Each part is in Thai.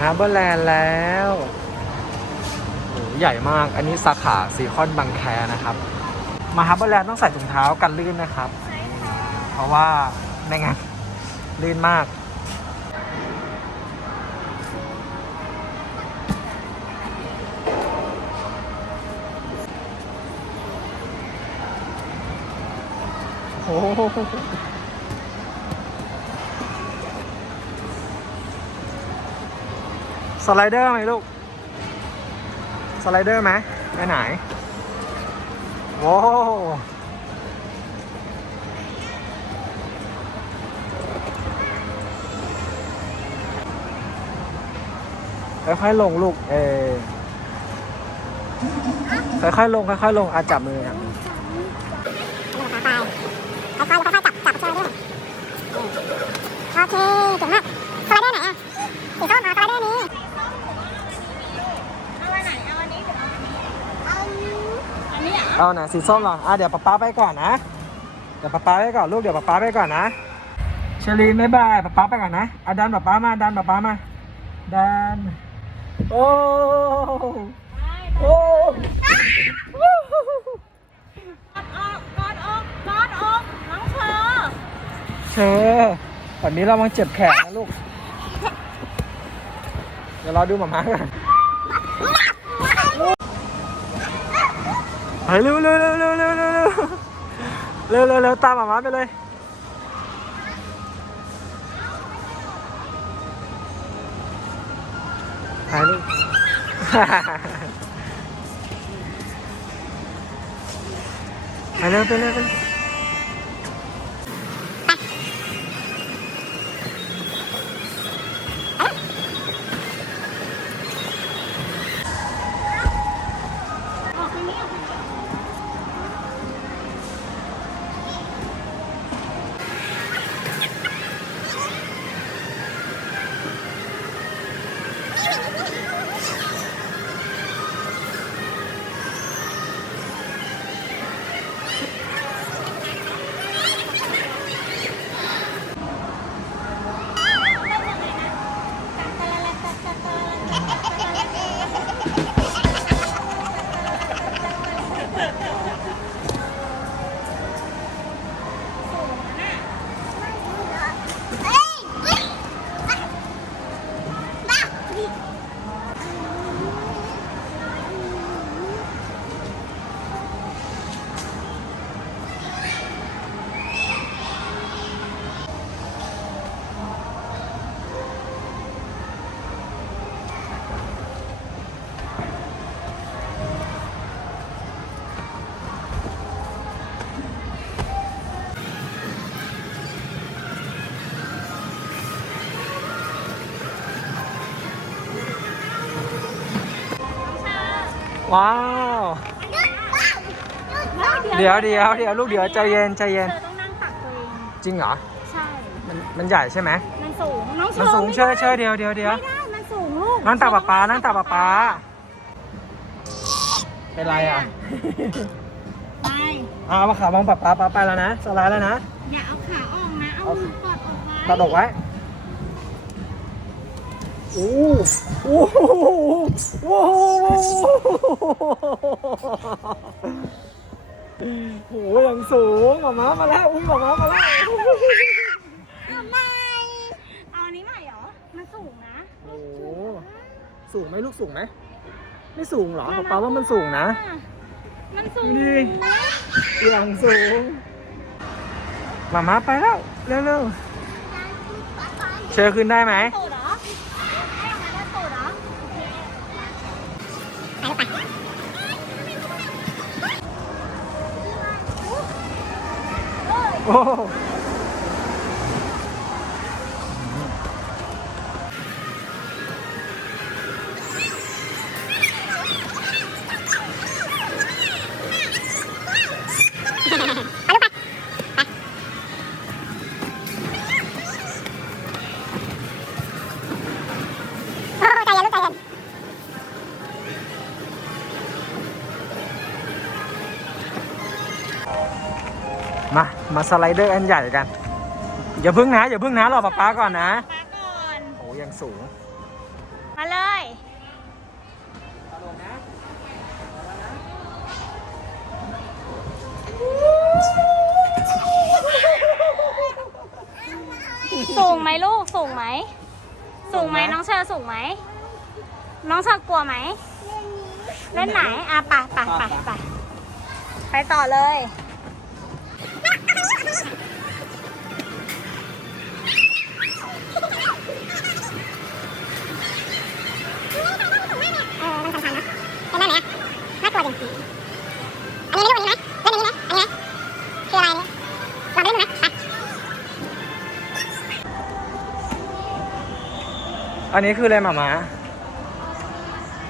ฮาร์เบอร์แลนด์แล้วโหใหญ่มาก อันนี้สาขาซีคอนบางแคนะครับ มาฮาร์เบอร์แลนด์ต้องใส่ถุงเท้ากันลื่นนะครับ เพราะว่าไม่งั้นลื่นมากโอ้ สไลเดอร์ไหมลูก สไลเดอร์ไหมไปไหนโว้วค่อยๆลงลูกเออค่อยๆลงค่อยๆลงอาจับมือครับค่อยๆค่อยๆจับจับเชือกด้วยโอเคเก่งมากสไลเดอร์ไหนอะสีส้มเอาสไลเดอร์นี้เอาอันไหนเอาอันนี้หรือเอาอันนี้ เอาอันนี้อะเอาสีส้มเหรออะเดี๋ยวป๊าป๊าไปก่อนนะ เดี๋ยวป๊าป๊าไปก่อนลูกเดี๋ยวป๊าป๊าไปก่อนนะเชลีนบ๊ายบายป๊าป๊าไปก่อนนะอะดันป๊าป๊ามาดันป๊าป๊ามาดันโอ้โอ้กอดออกกอดอกกอดอกน้องเชอเชอวันนี้เรามังเจ็บแขนนะลูก เดี๋ยวเราดูหมาม้ากัน เร็วเร็วเร็วเร็วเร็วเร็วเร็วเร็วเร็วเร็วตามหมาม้าไปเลยถ่ายรูปไปเร็วไปเร็วไปเร็ว ว้าว เดี๋ยวเดี๋ยวเดี๋ยวลูกเดี๋ยวใจเย็นใจเย็นเธอต้องนั่งตักตัวเอง จริงเหรอ ใช่ มันมันใหญ่ใช่ไหมมันสูง น้องเชมันอสูงไม่เชื่อได้เชื่อเดียวเดียวเดียวไม่ได้ มันสูงลูกนั่งตักป๊าป๊านั่งตักป๊าป๊าเป็นไรอะไปเอามาขามองป๊าป๊าป๊าไปแล้วนะสไลด์แล้วนะ อย่าเอาขาออกนะ เอามือกอดอกไว้กระดกไว้ โอ้โหโอ้โหโอ้โหอย่างสูงหมาม้ามาแล้ว อุ้ยหมาม้ามาแล้วเอาไม่เอาอันนี้ใหม่เหรอ มันสูงนะโอ้โหสูงไหมลูกสูงไหม ไม่สูงเหรอป๊าป๊าว่ามันสูงนะ มันสูงดูดิอย่างสูงหมาม้าไปแล้ว เร็วๆเชิญขึ้นได้ไหมตู Oh. มา มาสไลเดอร์อันใหญ่กัน อย่าพึ่งนะ อย่าพึ่งนะ รอป้าป้าก่อนนะป้าก่อน โอ้ยังสูง มาเลยสูงไหมลูก สูงไหม สูงไหมน้องเชอร์สูงไหม น้องเชอร์กลัวไหม เล่นไหน อะปะปะปะปไปต่อเลย ออมันชันๆนะเป็นได้ไหมอะน่ากลัวจริงๆอันนี้ไม่รู้อันนี้ไหมเล่นอันนี้ไหมอันนี้ไหมคืออะไรเนี่ยลองไปเล่นดูนะไปอันนี้คืออะไรหมามา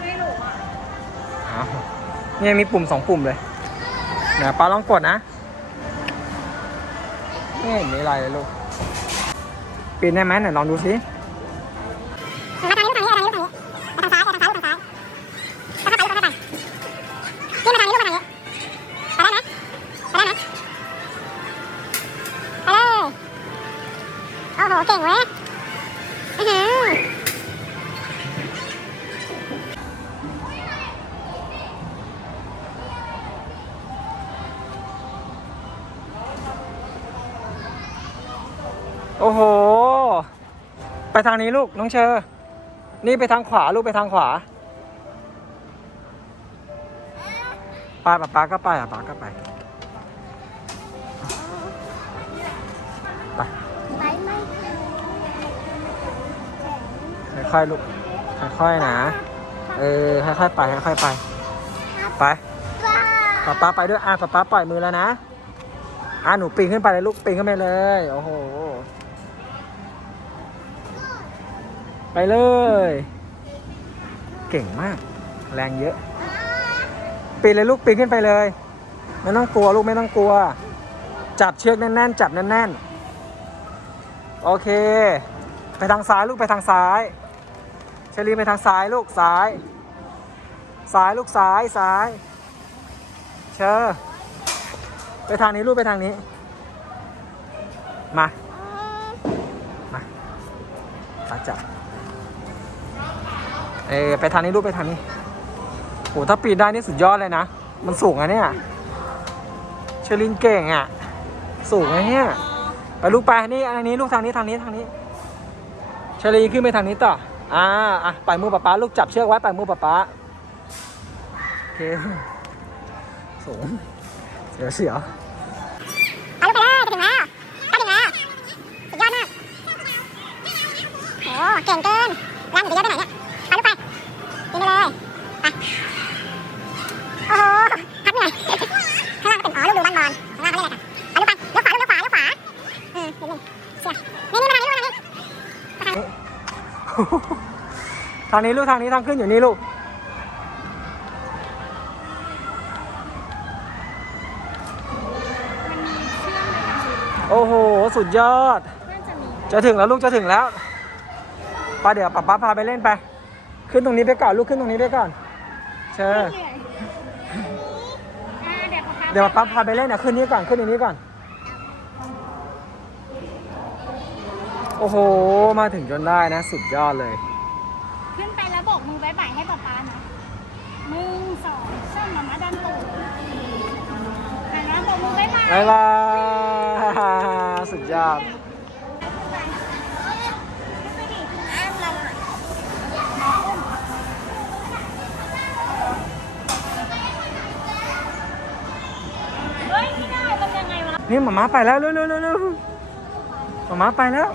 ไม่รู้อะอ้าวเนี่ยมีปุ่มสองปุ่มเลยเดี๋ยวป้าลองกดนะ ไม่เห็นมีอะไรเลยลูกปีนได้ไหมไหนลองดูสิมาทางนี้ทางนี้ทางนี้ ทางนี้ลูกน้องเชอร์นี่ไปทางขวาลูกไปทางขวาป้าป้าป้าก็ไปอะป้าก็ไปไปไปไม่ค่อยๆลูกค่อยๆนะ เออค่อยๆไปค่อยๆไป ไปป้าป้าไปด้วยอะป้าป้าปล่อยมือแล้วนะอะหนูปีนขึ้นไปเลยลูกปีนขึ้นไปเลยโอ้โห ไปเลย เก่งมาก แรงเยอะ ปีนเลยลูกปีนขึ้นไปเลย ไม่ต้องกลัวลูกไม่ต้องกลัว จับเชือกแน่นๆ จับแน่นๆ โอเค ไปทางซ้ายลูกไปทางซ้ายเชลีไปทางซ้ายลูกซ้าย ซ้ายลูกซ้ายซ้าย เชอร์ไปทางนี้ลูกไปทางนี้ มา มามาจับ เออไปทางนี้ลูกไปทางนี้โหถ้าปีนได้นี่สุดยอดเลยนะ มันสูงอะเนี่ยเชอรินเก่งอะสูงอะเนี่ยไปลูกไปนี่อันนี้ลูกทางนี้ทางนี้ทางนี้เชอรีขึ้นไปทางนี้ต่ออ่าอะปล่อยมือป๊าป๊าลูกจับเชือกไว้ปล่อยมือป๊าป๊าโอเคสูงเสียวเสียวไปลูกไปเลยจะถึงแล้วใกล้ถึงแล้วสุดยอดมากโอ้เก่งเกินางนี้ลูกทางนี้ทางขึ้นอยู่นี่ลูก โอ้โห สุดยอดน่าจะมีจะถึงแล้วลูกจะถึงแล้วไป้าเดี๋ยวป๊าป๊าพาไปเล่นไป ขึ้นตรงนี้ไปก่อนลูกขึ้นตรงนี้ไปก่อน เชิญเหนื่อยอ่าเดี๋ยวป๊าเดี๋ยวป๊าพาไปเล่นนะขึ้นนี้ก่อนขึ้นตรงนี้ก่อน โอ้โห มาถึงจนได้นะ สุดยอดเลยขึ้นไปแล้วโบกมือบายบายให้ป๊าป๊านะหนึ่งสองสามมามาดันตูดหันมาโบกมือบายบายบ๊ายบายสุดยอด เฮ้ยไม่ได้มันยังไงวะ นี่หมาม้าไปแล้วเร็วเร็วเร็วเร็วหมาม้าไปแล้ว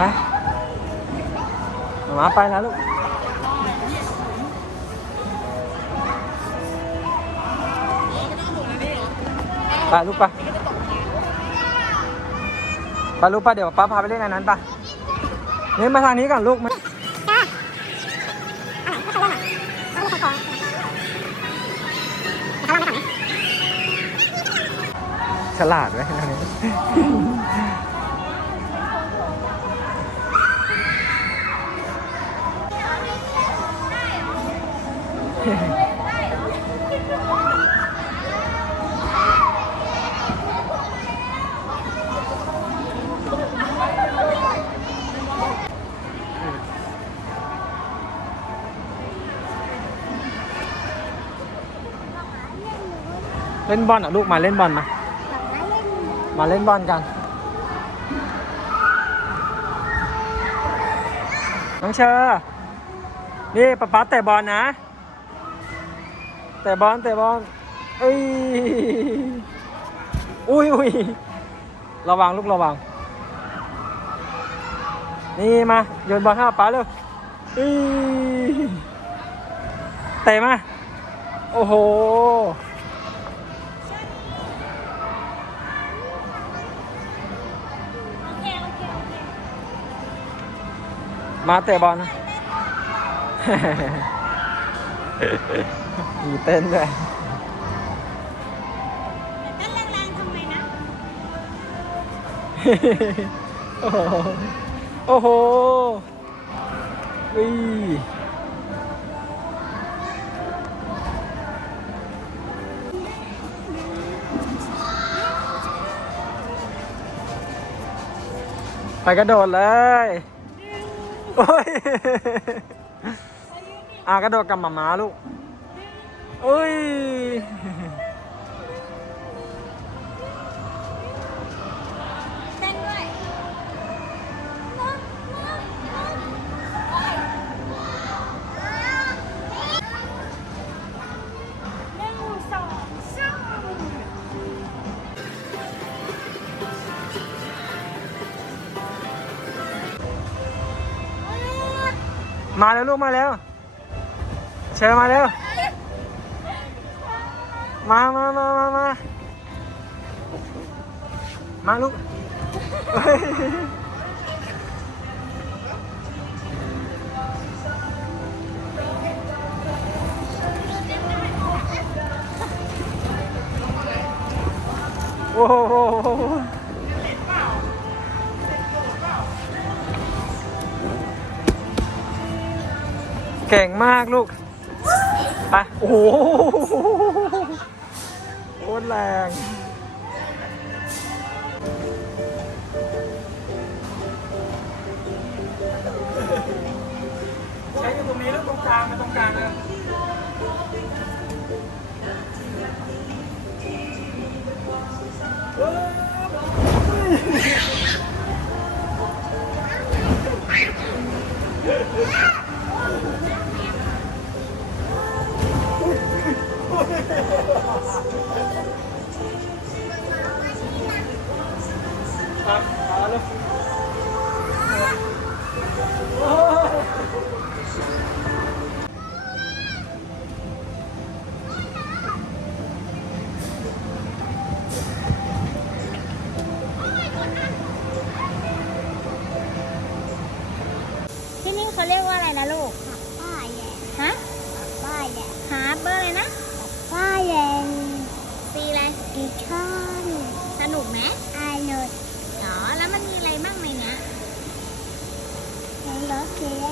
ไปหมาไปแล้วลูกไปลูกไปไปลูกไปเดี๋ยวป้าพาไปเล่นอันนั้นไปนี่มาทางนี้ก่อนลูกมาจ้าอะไรไม่เค เล่นบอลอะลูกมาเล่นบอลมา มาเล่นบอลกัน น้องเชอร์นี่ป๊าป๊าเตะบอลนะ เตะบอลเตะบอลเอ้ย อุ้ยอุ้ยระวังลูกระวัง นี่มาโยนบอลให้ป๊าป๊าเร็วเอ้ยเตะมา โอ้โห มาเตะบอลนะมีเต้นด้วยแต่เต้นแรงๆทำไมนะ โอ้โห โอ้โหอุ้ยไปกระโดดเลย โอ้ยอากระโดดกับหมาม้าลูกโอ้ย มาแล้วลูกมาแล้วเชิญมาแล้วมามามามามามาลูกโอ้โห เก่งมากลูก ไป โอ้โหโคตรแรงใช้ตรงนี้แล้วตรงกลางมาตรงกลางเลยเเรียกว่าอะไรนะลูกป้าแยงฮะป้าแยงหาเบอร์เลยนะป้าแยงสีอะไรสีชอนสนุกไหมสนุกเหรอแล้วมันมีอะไรบ้างไหมเนี่ยรถเสีย